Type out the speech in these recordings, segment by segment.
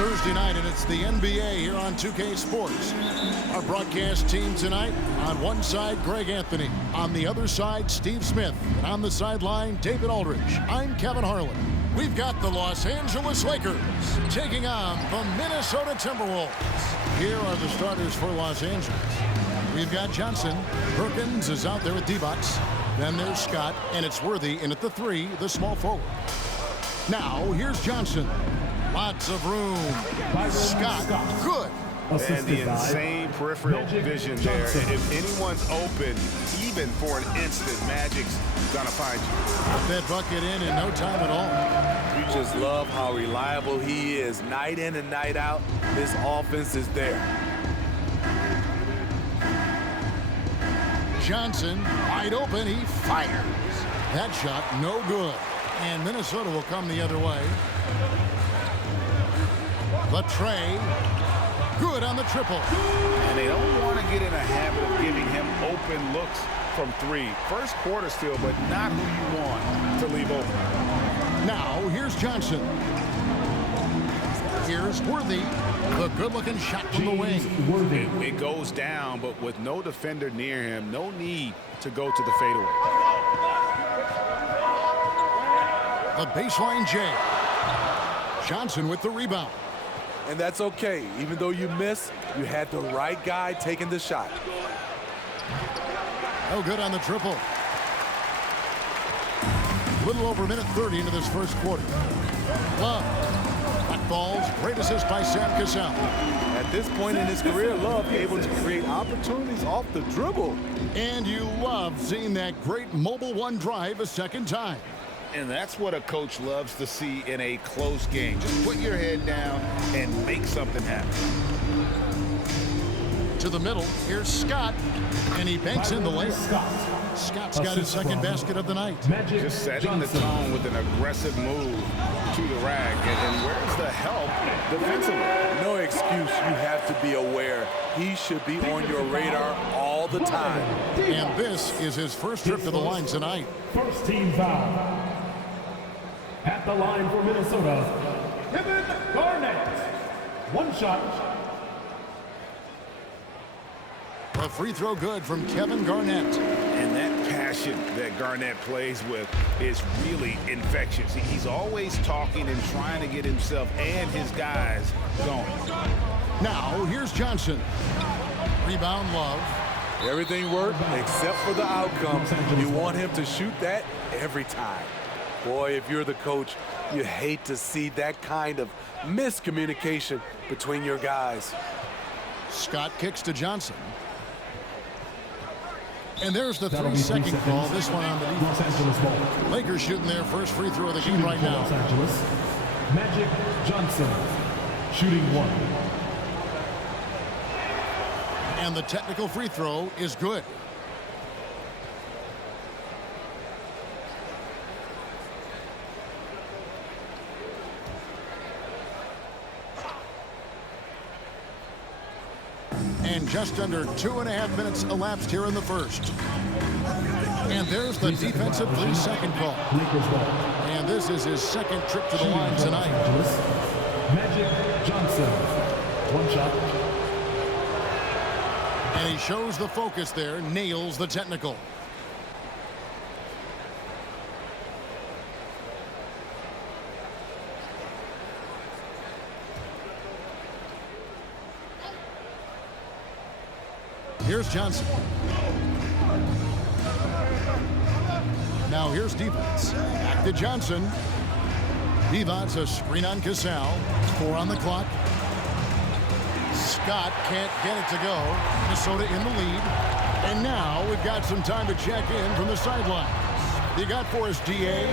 Thursday night, and it's the NBA here on 2K Sports. Our broadcast team tonight, on one side, Greg Anthony. On the other side, Steve Smith. And on the sideline, David Aldridge. I'm Kevin Harlan. We've got the Los Angeles Lakers taking on the Minnesota Timberwolves. Here are the starters for Los Angeles. We've got Johnson. Perkins is out there with D-Box. Then there's Scott, and it's Worthy in at the 3, the small forward. Now, here's Johnson. Lots of room. Scott, good. And the insane peripheral vision there. If anyone's open, even for an instant, Magic's gonna find you. Put that bucket in no time at all. You just love how reliable he is. Night in and night out, this offense is there. Johnson, wide open, he fires. That shot, no good. And Minnesota will come the other way. The tray, good on the triple. And they don't want to get in a habit of giving him open looks from 3. First quarter still, but not who you want to leave open. Now, here's Johnson. Here's Worthy. The good-looking shot from the wing. It goes down, but with no defender near him, no need to go to the fadeaway. The baseline J. Johnson with the rebound. And that's okay. Even though you miss, you had the right guy taking the shot. No good on the triple. A little over a minute 30 into this first quarter. Love. Hot balls. Great assist by Sam Cassell. At this point in his career, Love able to create opportunities off the dribble. And you love seeing that great mobile one drive a second time. And that's what a coach loves to see in a close game. Just put your head down and make something happen. To the middle, here's Scott, and he banks in the layup. Scott's got his second basket of the night. Just setting the tone with an aggressive move to the rack. And where's the help defensively? No excuse. You have to be aware. He should be on your radar all the time. And this is his first trip to the line tonight. First team foul. At the line for Minnesota, Kevin Garnett. One shot. A free throw good from Kevin Garnett. And that passion that Garnett plays with is really infectious. He's always talking and trying to get himself and his guys going. Now, here's Johnson. Rebound, Love. Everything worked except for the outcome. You want him to shoot that every time. Boy, if you're the coach, you hate to see that kind of miscommunication between your guys. Scott kicks to Johnson. And there's the 3-second call. This one on the defense. Lakers shooting their first free throw of the game right now. Los Angeles, Magic Johnson, shooting 1. And the technical free throw is good. And just under 2.5 minutes elapsed here in the first. And there's the defensive 3-second call. And this is his second trip to the line tonight. Magic Johnson, 1 shot. And he shows the focus there, nails the technical. Here's Johnson. Now here's Devons. Back to Johnson. Devons a screen on Cassell. 4 on the clock. Scott can't get it to go. Minnesota in the lead. And now we've got some time to check in from the sidelines. You got for us, DA?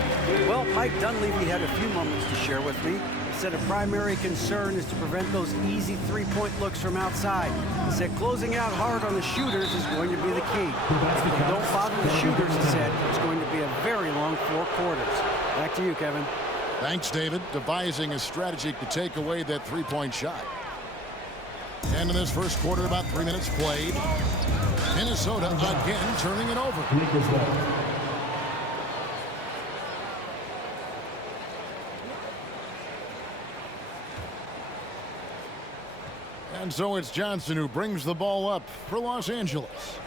Well, Mike Dunleavy had a few moments to share with me. He said a primary concern is to prevent those easy three-point looks from outside. He said closing out hard on the shooters is going to be the key. If you don't bother the shooters, he said, it's going to be a very long 4 quarters. Back to you, Kevin. Thanks, David. Devising a strategy to take away that three-point shot. And in this first quarter, about 3 minutes played. Minnesota again turning it over. And so it's Johnson who brings the ball up for Los Angeles.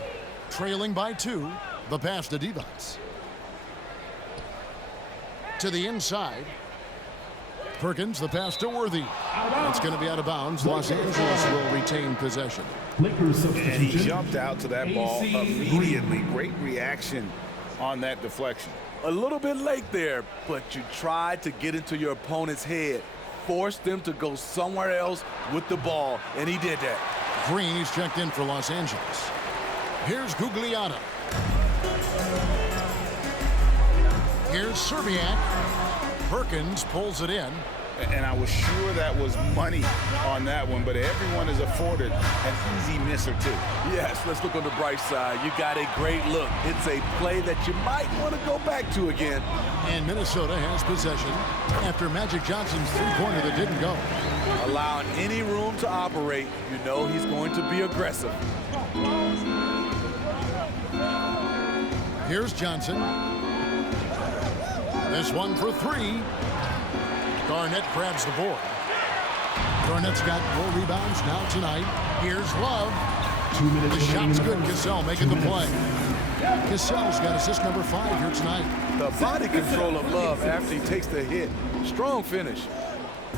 Trailing by 2, the pass to Devons. To the inside. Perkins, the pass to Worthy. It's going to be out of bounds. Los Angeles will retain possession. Lakers And he substitution. jumped out to that ball AC immediately. Great reaction on that deflection. A little bit late there, but you tried to get into your opponent's head. Forced them to go somewhere else with the ball, and he did that. Green is checked in for Los Angeles. Here's Gugliotta. Here's Serbiak. Perkins pulls it in. And I was sure that was money on that one, but everyone is afforded an easy miss or two. Yes, let's look on the bright side. You got a great look. It's a play that you might want to go back to again. And Minnesota has possession after Magic Johnson's three-pointer that didn't go. Allowing any room to operate, you know he's going to be aggressive. Here's Johnson. This one for 3. Garnett grabs the board. Garnett's got 4 rebounds now tonight. Here's Love. 2 minutes. The shot's good. Cassell making the play. Cassell's got assist number 5 here tonight. The body control of Love after he takes the hit. Strong finish.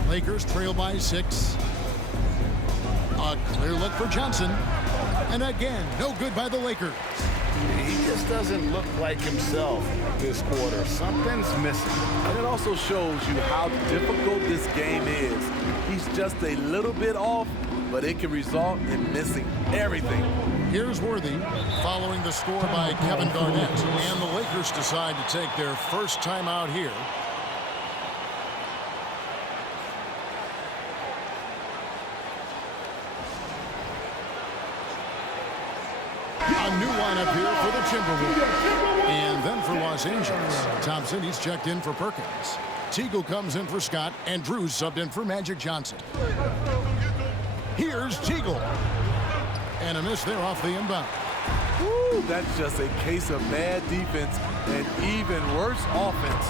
Lakers trail by 6. A clear look for Johnson. And again, no good by the Lakers. He just doesn't look like himself this quarter. Something's missing. And it also shows you how difficult this game is. He's just a little bit off, but it can result in missing everything. Here's Worthy following the score by Kevin Garnett. And the Lakers decide to take their first timeout here. A new lineup here for the Timberwolves. And then for Los Angeles. Thompson, he's checked in for Perkins. Teagle comes in for Scott, and Drew's subbed in for Magic Johnson. Here's Teagle. And a miss there off the inbound. Woo, that's just a case of bad defense and even worse offense.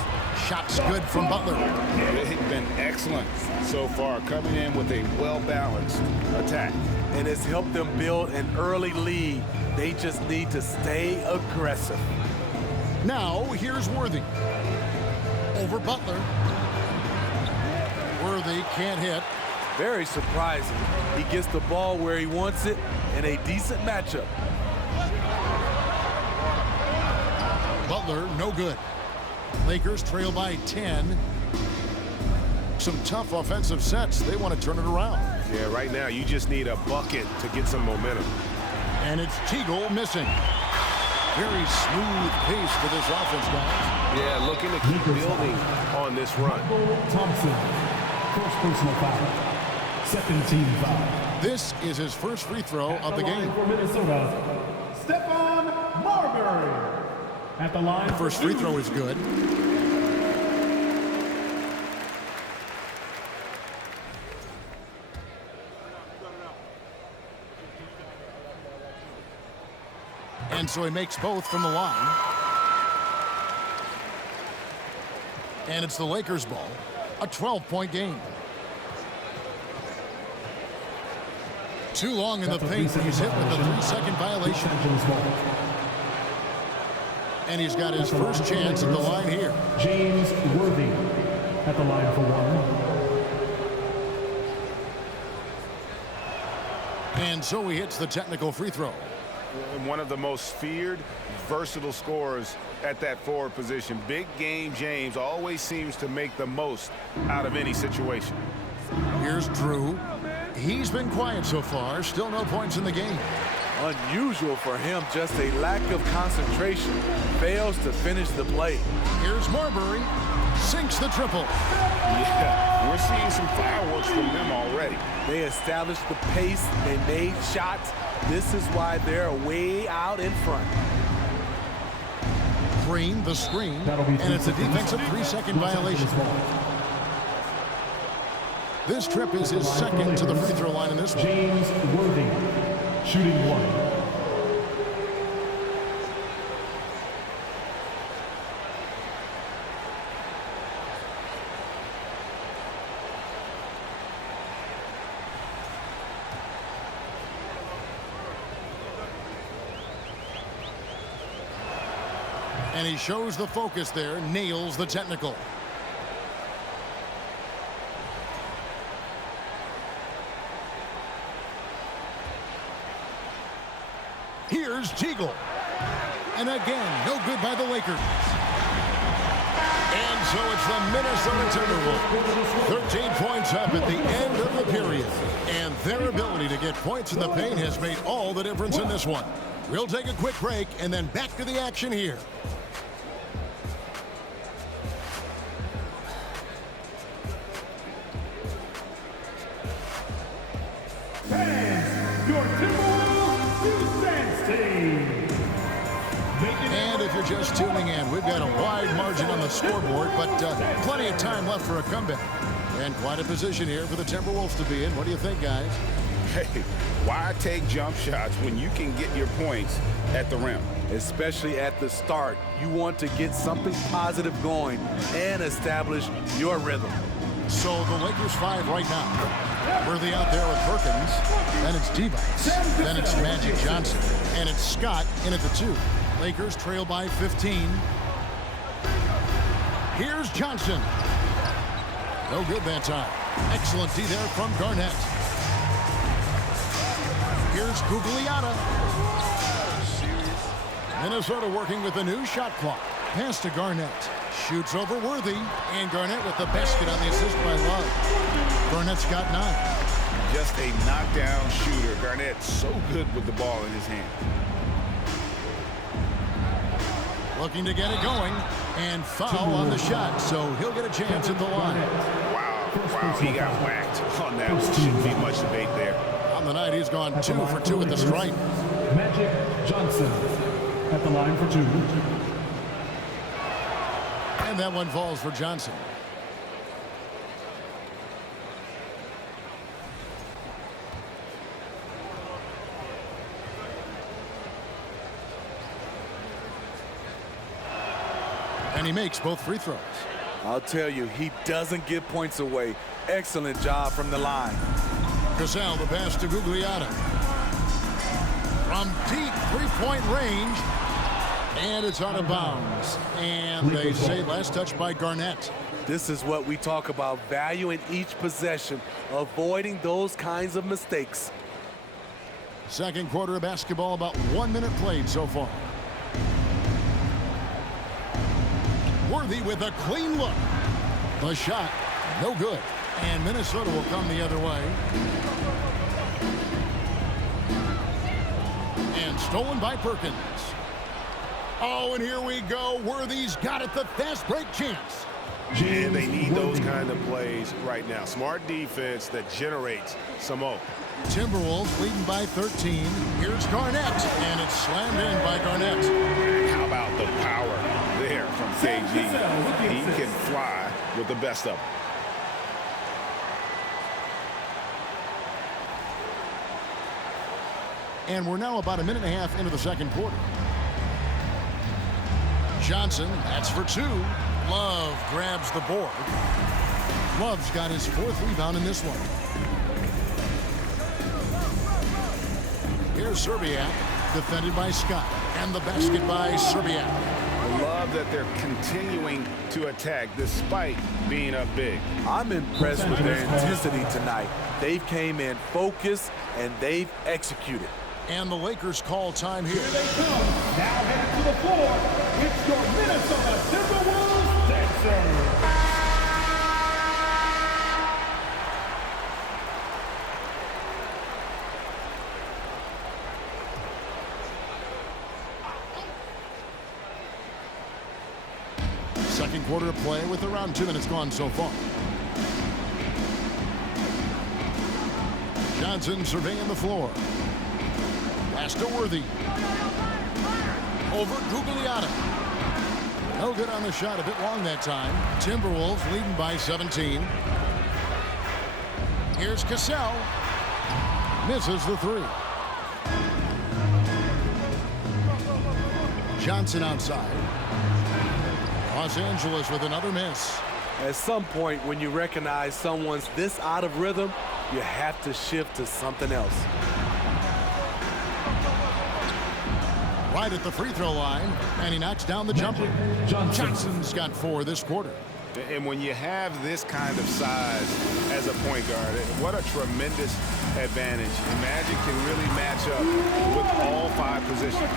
Shots good from Butler. They've been excellent so far, coming in with a well-balanced attack. And it's helped them build an early lead. They just need to stay aggressive. Now, here's Worthy. Over Butler. Worthy can't hit. Very surprising. He gets the ball where he wants it in a decent matchup. Butler, no good. Lakers trail by 10. Some tough offensive sets. They want to turn it around. Yeah, right now you just need a bucket to get some momentum. And it's Teagle missing. Very smooth pace for this offense, guys. Yeah, looking to keep building on this run. Thompson. First personal foul. Second team foul. This is his first free throw of the game. For Minnesota, Stephon Marbury. At the line. First free throw is good. And so he makes both from the line. And it's the Lakers' ball. A 12-point game. Too long in the paint. He's hit with a 3-second violation. And he's got his first chance at the line here. James Worthy at the line for 1. And so he hits the technical free throw. One of the most feared, versatile scorers at that forward position. Big game James always seems to make the most out of any situation. Here's Drew. He's been quiet so far. Still no points in the game. Unusual for him, just a lack of concentration. Fails to finish the play. Here's Marbury. Sinks the triple. Yeah, we're seeing some fireworks from them already. They established the pace. They made shots. This is why they're way out in front. Green, the screen. That'll be And it's a 3 defensive 3-second violation. This trip is his second to the free throw line in this one. James Worthy, shooting 1. And he shows the focus there, nails the technical. Here's Teagle. And again, no good by the Lakers. And so it's the Minnesota Timberwolves. 13 points up at the end of the period. And their ability to get points in the paint has made all the difference in this one. We'll take a quick break and then back to the action here. Fans, your Timberwolves defense team. And if you're just tuning in, we've got a wide margin on the scoreboard, but plenty of time left for a comeback. And quite a position here for the Timberwolves to be in. What do you think, guys? Hey, why take jump shots when you can get your points at the rim? Especially at the start. You want to get something positive going and establish your rhythm. So the Lakers 5 right now. Worthy out there with Perkins. Then it's DeVice. Then it's Magic Johnson. And it's Scott in at the 2. Lakers trail by 15. Here's Johnson. No good that time. Excellent D there from Garnett. Here's Gugliotta. Minnesota working with a new shot clock. Pass to Garnett. Shoots over Worthy. And Garnett with the basket on the assist by Love. Garnett's got 9. Just a knockdown shooter. Garnett so good with the ball in his hand. Looking to get it going. And foul on the shot. So he'll get a chance at the line. Wow, he got whacked on that. Shouldn't be much debate there. On the night, he's gone 2 for 2 at the stripe. Magic Johnson at the line for 2. And that one falls for Johnson. And he makes both free throws. I'll tell you, he doesn't give points away. Excellent job from the line. Cassell, the pass to Gugliotta. From deep three-point range. And it's out of bounds. And they say last touch by Garnett. This is what we talk about, valuing each possession, avoiding those kinds of mistakes. Second quarter of basketball, about 1 minute played so far. Worthy with a clean look. The shot, no good. And Minnesota will come the other way. And stolen by Perkins. Oh, and here we go. Worthy's got it, the fast break chance. And they need those kind of plays right now. Smart defense that generates some hope. Timberwolves leading by 13. Here's Garnett, and it's slammed in by Garnett. How about the power there from KG? He can fly with the best of them. And we're now about a minute and a half into the second quarter. Johnson, that's for 2. Love grabs the board. Love's got his 4th rebound in this one. Here's Serbiak, defended by Scott. And the basket by Serbiak. I love that they're continuing to attack despite being up big. I'm impressed with their intensity tonight. They've came in focused and they've executed. And the Lakers call time here. Here they come. Now headed to the floor. It's your Minnesota Timberwolves dancer. Second quarter of play with around 2 minutes gone so far. Johnson surveying the floor. Pass to Worthy. Over Gugliotta. No good on the shot, a bit long that time. Timberwolves leading by 17. Here's Cassell. Misses the 3. Johnson outside. Los Angeles with another miss. At some point, when you recognize someone's this out of rhythm, you have to shift to something else. right at the free throw line, and he knocks down the jumper. Johnson's got 4 this quarter. And when you have this kind of size as a point guard, what a tremendous advantage. And Magic can really match up with all 5 positions.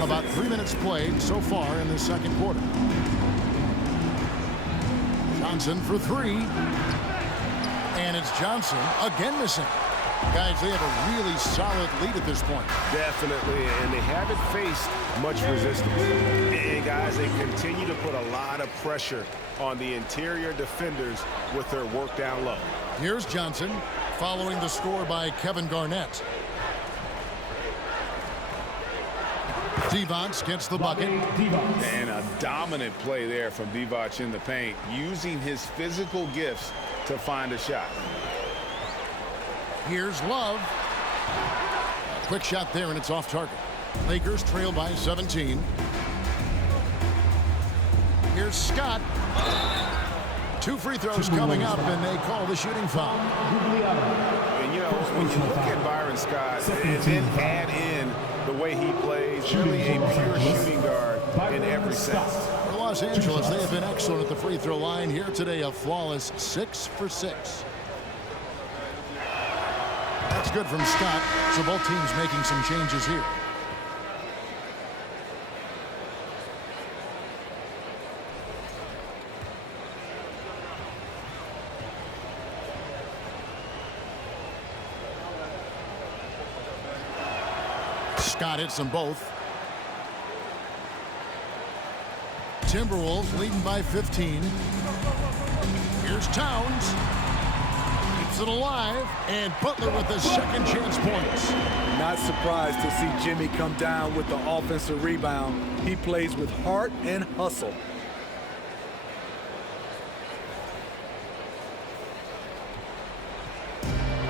About 3 minutes played so far in the second quarter. Johnson for 3. And it's Johnson again missing. Guys, they have a really solid lead at this point. Definitely, and they haven't faced much resistance. And guys, they continue to put a lot of pressure on the interior defenders with their work down low. Here's Johnson following the score by Kevin Garnett. Divac gets the bucket. And a dominant play there from Divac in the paint, using his physical gifts to find a shot. Here's Love. A quick shot there, and it's off target. Lakers trail by 17. Here's Scott. 2 free throws coming up, and they call the shooting foul. And, you know, when you look at Byron Scott and then add in the way he plays, really a pure shooting guard in every sense. For Los Angeles, they have been excellent at the free throw line. Here today, a flawless 6 for 6. That's good from Scott, so both teams making some changes here. Scott hits them both. Timberwolves leading by 15. Here's Towns. Keeps it alive, and Butler with the second chance points. Not surprised to see Jimmy come down with the offensive rebound. He plays with heart and hustle.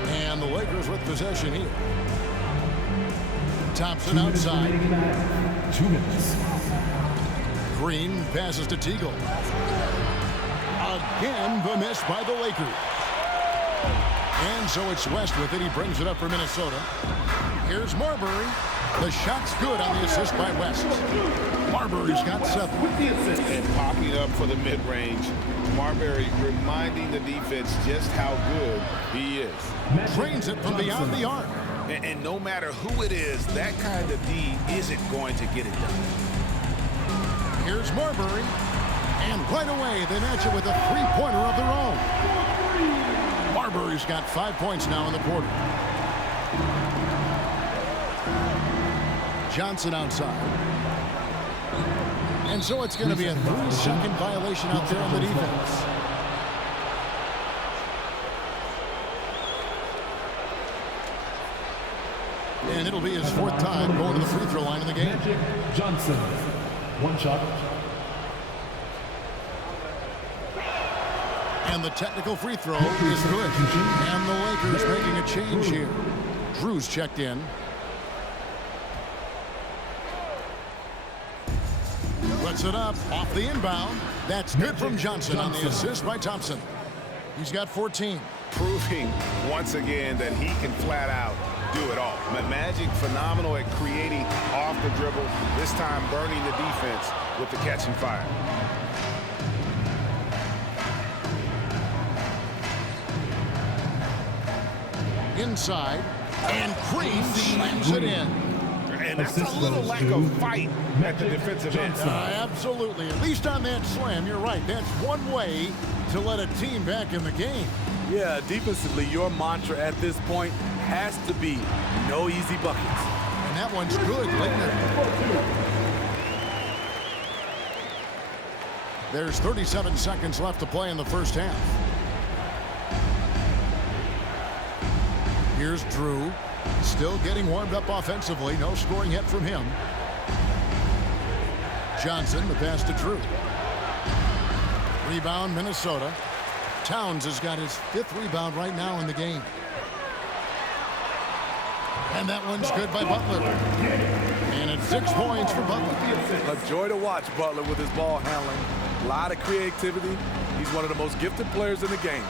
And the Lakers with possession here. Thompson outside. 2 minutes. Green passes to Teagle. Again, the miss by the Lakers. And so it's West with it. He brings it up for Minnesota. Here's Marbury. The shot's good on the assist by West. Marbury's got 7. And popping up for the mid-range. Marbury reminding the defense just how good he is. Drains it from beyond the arc. And no matter who it is, that kind of D isn't going to get it done. Here's Marbury. And right away, they match it with a 3-pointer of their own. Marbury's got 5 points now in the quarter. Johnson outside. And so it's going to be a 3-second violation out there on the defense. And it'll be his 4th time going to the free throw line in the game. Johnson, 1 shot. And the technical free throw is good. And the Lakers making a change here. Drew's checked in. Puts it up off the inbound. That's good from Johnson on the assist by Thompson. He's got 14. Proving once again that he can flat out do it all. Magic phenomenal at creating off the dribble. This time burning the defense with the catch and fire. Inside, and Green slams it in. And that's a little lack of fight at the defensive end. Absolutely. At least on that slam, you're right. That's one way to let a team back in the game. Yeah, defensively, your mantra at this point has to be no easy buckets. And that one's good. Later. There's 37 seconds left to play in the first half. Here's Drew. Still getting warmed up offensively. No scoring yet from him. Johnson, the pass to Drew. Rebound, Minnesota. Towns has got his 5th rebound right now in the game. And that one's good by Butler. And it's 6 points for Butler. A joy to watch Butler with his ball handling. A lot of creativity. He's one of the most gifted players in the game.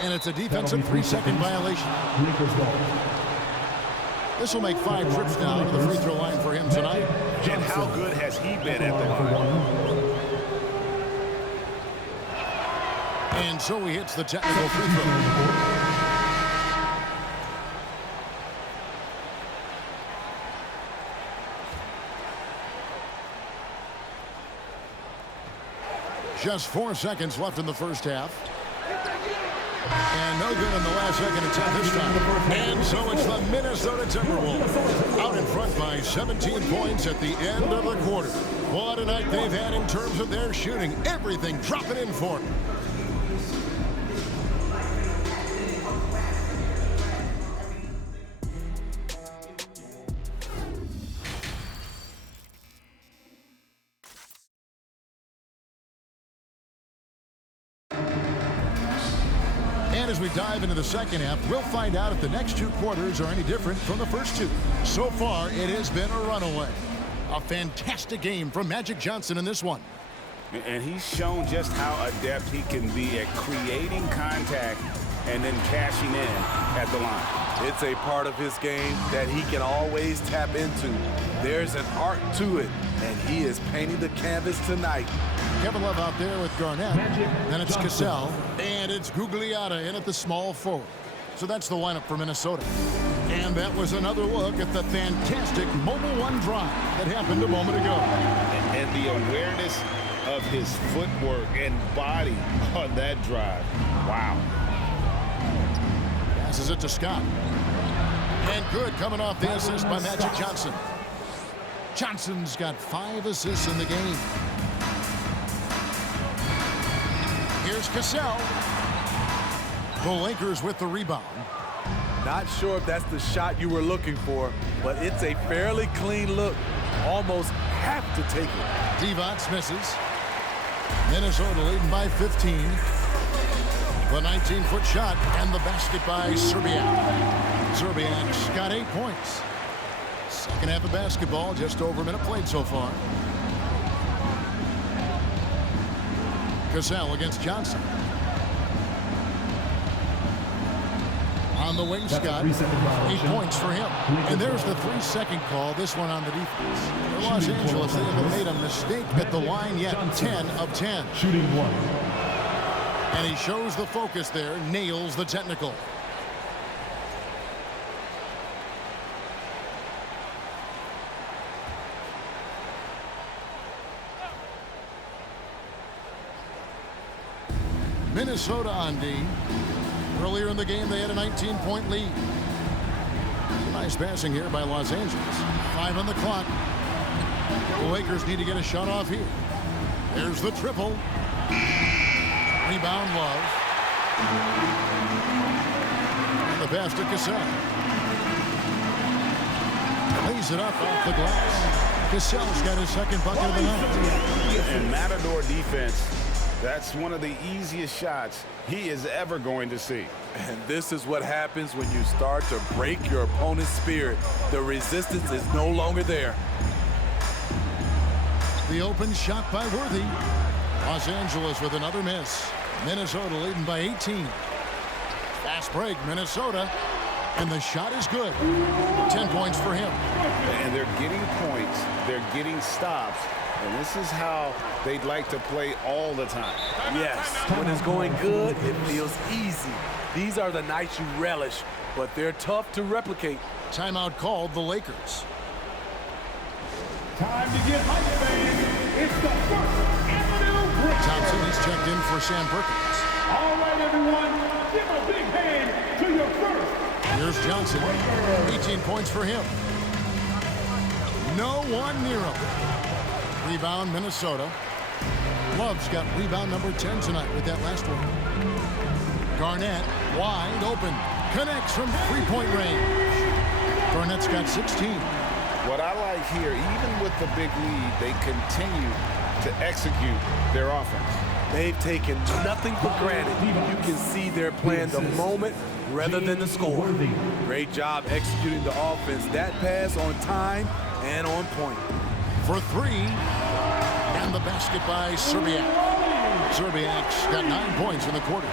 And it's a defensive 3-second violation. This will make 5 trips now to the free throw line for him tonight. And how good has he been at the line? And so he hits the technical free throw. Just 4 seconds left in the first half. And no good in the last second attempt this time. And so it's the Minnesota Timberwolves out in front by 17 points at the end of the quarter. What a night they've had in terms of their shooting. Everything dropping in for them. And as we dive into the second half, we'll find out if the next 2 quarters are any different from the first 2. So far, it has been a runaway. A fantastic game from Magic Johnson in this one. And he's shown just how adept he can be at creating contact and then cashing in at the line. It's a part of his game that he can always tap into. There's an art to it, and he is painting the canvas tonight. Kevin Love out there with Garnett. Then it's Cassell. And it's Gugliotta in at the small forward. So that's the lineup for Minnesota. And that was another look at the fantastic Mobile One drive that happened a moment ago. And the awareness of his footwork and body on that drive. Wow. Passes it to Scott. And good coming off the assist by Magic Johnson. Johnson's got 5 assists in the game. Here's Cassell. The Lakers with the rebound. Not sure if that's the shot you were looking for, but it's a fairly clean look. Almost have to take it. DEVIINGAMINGPENDER misses. Minnesota leading by 15. The 19-foot shot and the basket by Szczerbiak. Szczerbiak's got 8 points. Second half of basketball, just over a minute played so far. Cassell against Johnson. On the wing, Scott. 8 points for him. And there's the 3-second call, this one on the defense. For Los Angeles, they haven't made a mistake at the line yet. 10 of 10. Shooting 1. And he shows the focus there, nails the technical. Minnesota on D. Earlier in the game, they had a 19-point lead. Nice passing here by Los Angeles. 5 on the clock. The Lakers need to get a shot off here. There's the triple. Rebound, Love. And the pass to Cassell. Lays it up off the glass. Cassell's got his second bucket of the night. And Matador defense, that's one of the easiest shots he is ever going to see. And this is what happens when you start to break your opponent's spirit. The resistance is no longer there. The open shot by Worthy. Los Angeles with another miss. Minnesota leading by 18. Fast break, Minnesota. And the shot is good. 10 points for him. And they're getting points. They're getting stops. And this is how they'd like to play all the time. Yes, when it's going good, it feels easy. These are the nights you relish, but they're tough to replicate. Timeout called the Lakers. Time to get hype, fans. It's the First Avenue Break. Thompson is checked in for Sam Perkins. All right, everyone, give a big hand to your First. Here's Johnson. 18 points for him. No one near him. Rebound, Minnesota. Love's got rebound number 10 tonight with that last one. Garnett, wide open. Connects from three-point range. Garnett's got 16. What I like here, even with the big lead, they continue to execute their offense. They've taken nothing for granted. You can see they're playing the moment rather than the score. Great job executing the offense. That pass on time and on point. For 3. And the basket by Szczerbiak. Szczerbiak's got 9 points in the quarter.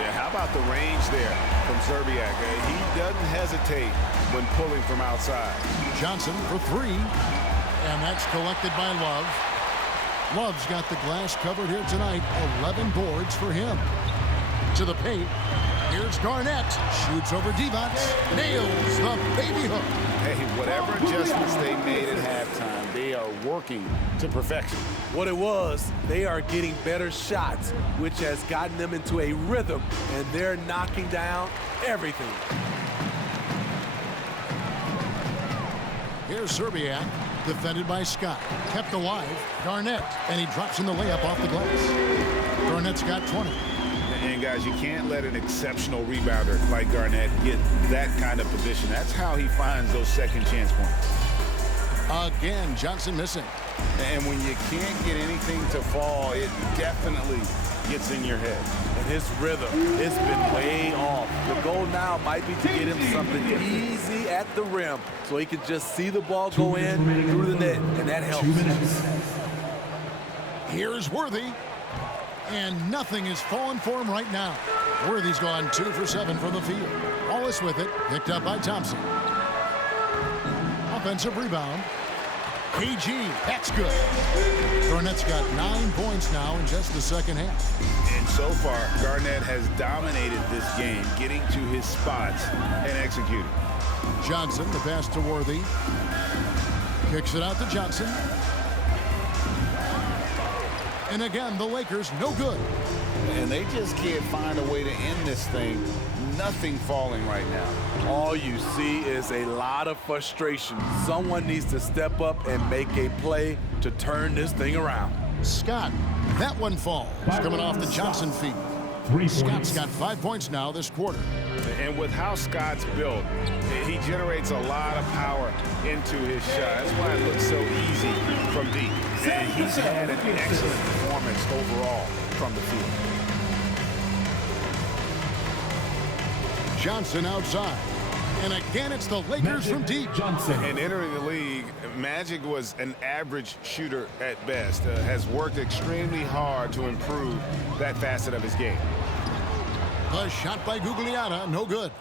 Yeah, how about the range there from Zerbiak? He doesn't hesitate when pulling from outside. Johnson for three, and that's collected by Love. Love's got the glass covered here tonight. 11 boards for him. To the paint. Here's Garnett. Shoots over Divac. Nails the baby hook. Hey, whatever adjustments they made at halftime, they are working to perfection. What it was, they are getting better shots, which has gotten them into a rhythm, and they're knocking down everything. Here's Zerbiak, defended by Scott. Kept alive, Garnett, and he drops in the layup off the glass. Garnett's got 20. And guys, you can't let an exceptional rebounder like Garnett get that kind of position. That's how he finds those second chance points. Again, Johnson missing. And when you can't get anything to fall, it definitely gets in your head. And his rhythm, it's been way off. The goal now might be to get him something easy at the rim so he can just see the ball go in through the net, and that helps. Here's Worthy. And nothing is falling for him right now. Worthy's gone 2 for 7 from the field. Wallace with it, picked up by Thompson. Offensive rebound. KG, that's good. Garnett's got 9 points now in just the second half. And so far, Garnett has dominated this game, getting to his spots and executing. Johnson, the pass to Worthy. Kicks it out to Johnson. And again, the Lakers, no good. And they just can't find a way to end this thing. Nothing falling right now. All you see is a lot of frustration. Someone needs to step up and make a play to turn this thing around. Scott, that one falls. Coming off the Johnson feed. Scott's got 5 points now this quarter. And with how Scott's built, he generates a lot of power into his shot. That's why it looks so easy from deep. And he's had an excellent performance overall from the field. Johnson outside. And again, it's the Lakers from deep. Johnson. And entering the league, Magic was an average shooter at best. Has worked extremely hard to improve that facet of his game. A shot by Gugliotta, no good.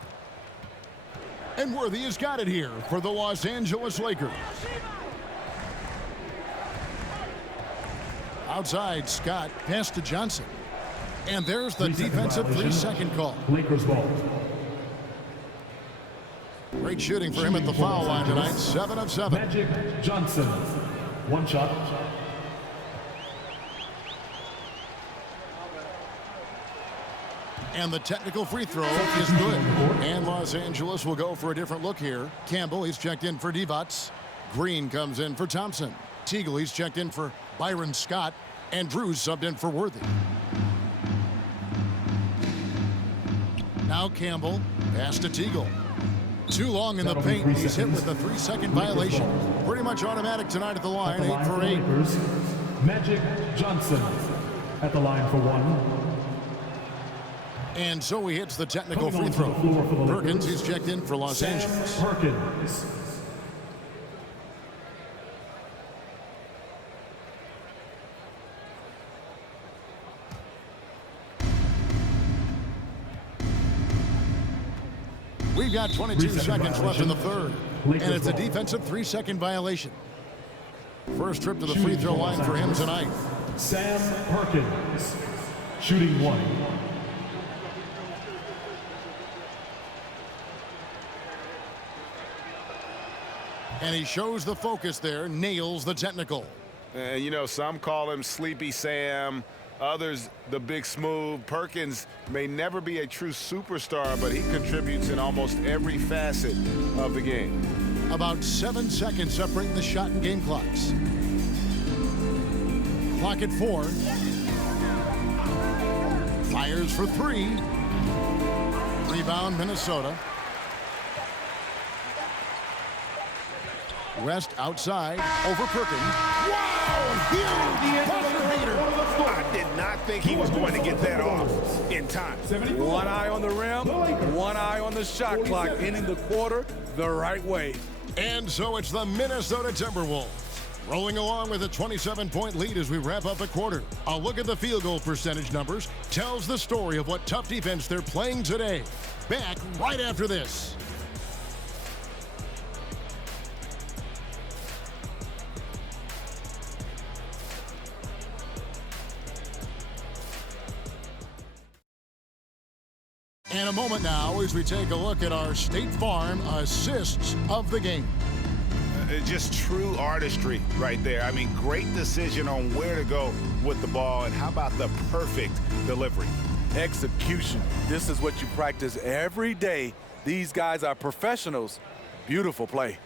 And Worthy has got it here for the Los Angeles Lakers. Outside, Scott, pass to Johnson. And there's the defensive 3-second call. Lakers ball. Great shooting for him at the foul line tonight, 7 of 7. Magic Johnson. One shot. And the technical free throw is good. And Los Angeles will go for a different look here. Campbell, he's checked in for Divac. Green comes in for Thompson. Teagle, he's checked in for Byron Scott. And Drew's subbed in for Worthy. Now Campbell, pass to Teagle. Too long in the paint. He's hit with a 3-second violation. Pretty much automatic tonight at the line, 8 for 8. Magic Johnson at the line for 1. And so he hits the technical free throw. Perkins, he's checked in for Los Angeles. Perkins. We've got 22 seconds left in the third. And it's a defensive 3-second violation. First trip to the free throw line for him tonight. Sam Perkins. Shooting 1. And he shows the focus there, nails the technical. You know, some call him Sleepy Sam, others the Big Smooth. Perkins may never be a true superstar, but he contributes in almost every facet of the game. About 7 seconds separating the shot and game clocks. Clock at 4. Fires for 3. Rebound, Minnesota. West outside, over Perkins. Wow! Huge buzzer beater. I did not think he was going to get that off in time. One eye on the rim, one eye on the shot clock, ending the quarter the right way. And so it's the Minnesota Timberwolves Rolling along with a 27-point lead as we wrap up a quarter. A look at the field goal percentage numbers tells the story of what tough defense they're playing today. Back right after this. And a moment now as we take a look at our State Farm assists of the game. Just true artistry right there. I mean, great decision on where to go with the ball, and how about the perfect delivery? Execution. This is what you practice every day. These guys are professionals. Beautiful play.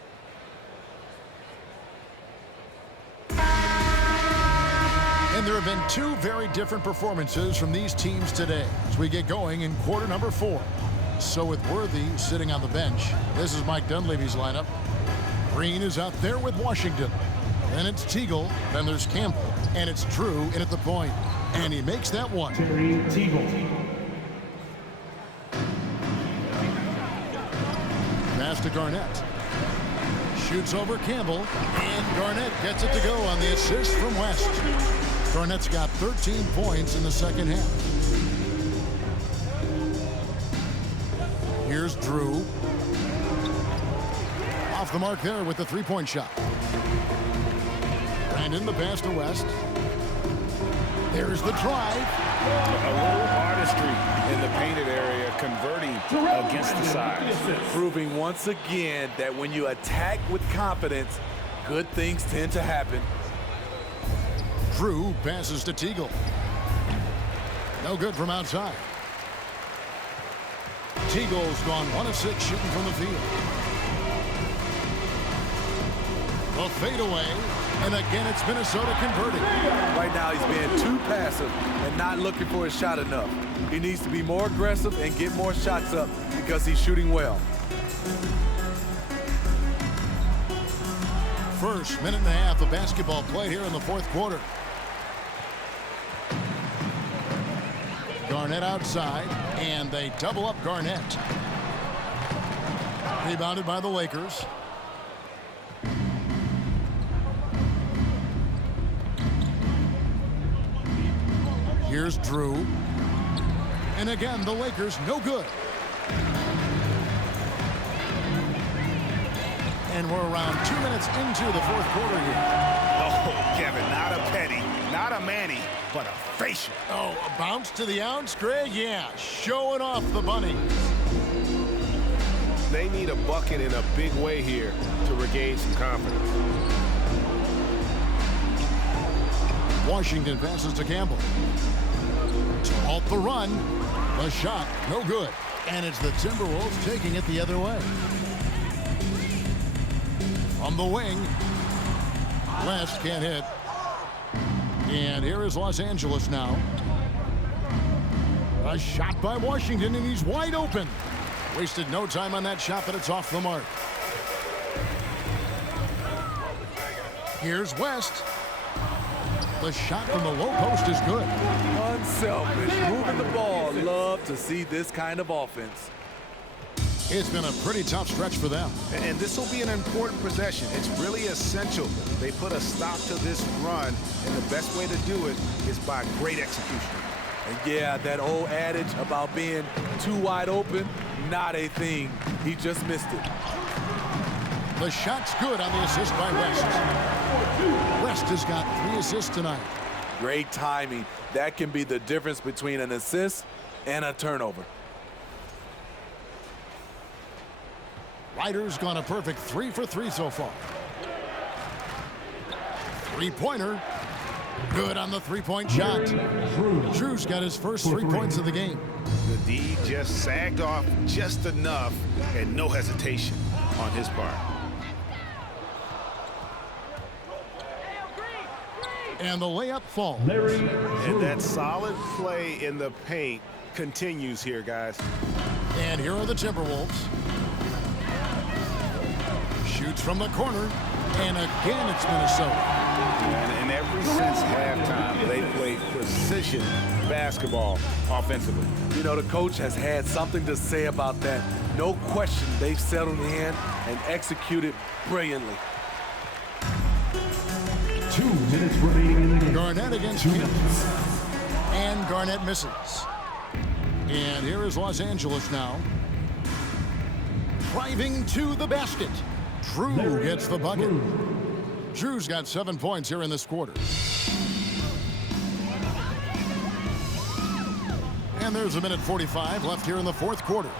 And there have been two very different performances from these teams today as we get going in quarter number 4. So with Worthy sitting on the bench, this is Mike Dunleavy's lineup. Green is out there with Washington. Then it's Teagle, then there's Campbell, and it's Drew in at the point. And he makes that one. Terry Teagle. Pass to Garnett. Shoots over Campbell, and Garnett gets it to go on the assist from West. Garnett's got 13 points in the second half. Here's Drew. Off the mark there with the three-point shot. Brandon, the pass to West. There's the drive. A little artistry in the painted area, converting against the sides. Proving once again that when you attack with confidence, good things tend to happen. Drew passes to Teagle. No good from outside. Teagle's gone 1 of 6 shooting from the field. The fadeaway, and again it's Minnesota converting. Right now he's being too passive and not looking for his shot enough. He needs to be more aggressive and get more shots up because he's shooting well. First minute and a half of basketball play here in the fourth quarter. Garnett outside, and they double up Garnett. Rebounded by the Lakers. Here's Drew. And again, the Lakers no good. And we're around 2 minutes into the fourth quarter here. Oh, Kevin, not a petty, not a Manny, but a facial. Oh, a bounce to the ounce, Greg? Yeah, showing off the bunny. They need a bucket in a big way here to regain some confidence. Washington passes to Campbell. To halt the run. The shot, no good. And it's the Timberwolves taking it the other way. From the wing. West can't hit. And here is Los Angeles now. A shot by Washington, and he's wide open. Wasted no time on that shot, but it's off the mark. Here's West. The shot from the low post is good. Unselfish, moving the ball. Love to see this kind of offense. It's been a pretty tough stretch for them. And this will be an important possession. It's really essential they put a stop to this run, and the best way to do it is by great execution. And yeah, that old adage about being too wide open, not a thing. He just missed it. The shot's good on the assist by West. West has got 3 assists tonight. Great timing. That can be the difference between an assist and a turnover. Ryder's gone a perfect 3 for 3 so far. Three-pointer. Good on the three-point shot. Drew's got his first 3 points of the game. The D just sagged off just enough, and no hesitation on his part. And the layup falls. And that solid play in the paint continues here, guys. And here are the Timberwolves. Shoots from the corner. And again, it's Minnesota. And ever since halftime, they played precision basketball offensively. You know, the coach has had something to say about that. No question, they've settled in and executed brilliantly. 2 minutes remaining in the game. Garnett against 2 him. minutes. And Garnett misses. And here is Los Angeles now. Driving to the basket. Drew gets the bucket. Drew's got 7 points here in this quarter. And there's 1:45 left here in the fourth quarter.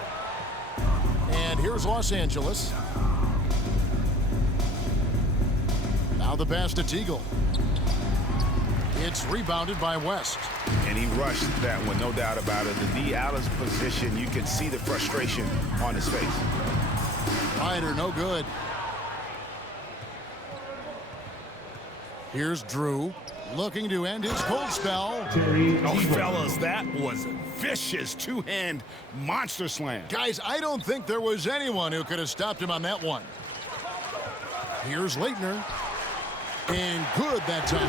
And here's Los Angeles. Now the pass to Teagle. It's rebounded by West. And he rushed that one, no doubt about it. The D out of position, you can see the frustration on his face. Ryder, no good. Here's Drew, looking to end his cold spell. Oh, fellas, that was a vicious two-hand monster slam. Guys, I don't think there was anyone who could have stopped him on that one. Here's Leitner. And good that time.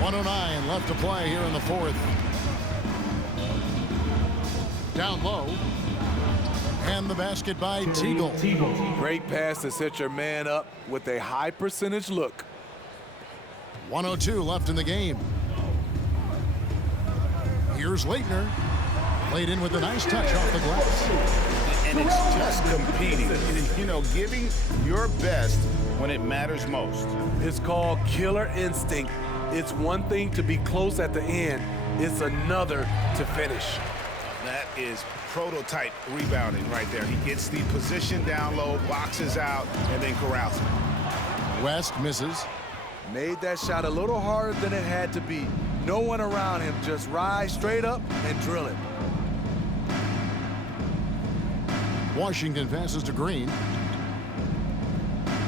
1:09 left to play here in the fourth. Down low. And the basket by Teagle. Great pass to set your man up with a high percentage look. 1:02 left in the game. Here's Leitner. Played in with a nice touch off the glass. And it's just competing. You know, giving your best when it matters most. It's called killer instinct. It's one thing to be close at the end. It's another to finish. That is prototype rebounding right there. He gets the position down low, boxes out, and then corrals it. West misses. Made that shot a little harder than it had to be. No one around him, just rise straight up and drill it. Washington passes to Green.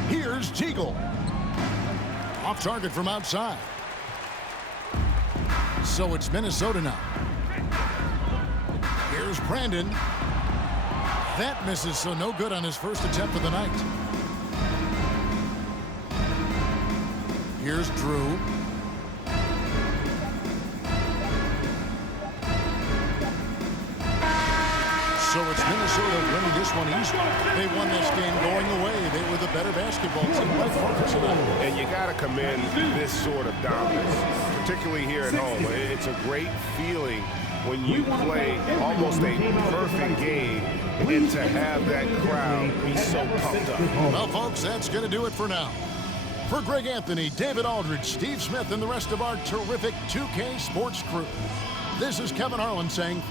Here's Teagle. Off target from outside. So it's Minnesota now. Here's Brandon. That misses, so no good on his first attempt of the night. Here's Drew. So it's Minnesota winning this one easy. They won this game going away. They were the better basketball team by far tonight. And you got to commend this sort of dominance, particularly here at home. It's a great feeling when you play almost a perfect game and to have that crowd be so pumped up. Well, folks, that's going to do it for now. For Greg Anthony, David Aldridge, Steve Smith, and the rest of our terrific 2K Sports crew, this is Kevin Harlan saying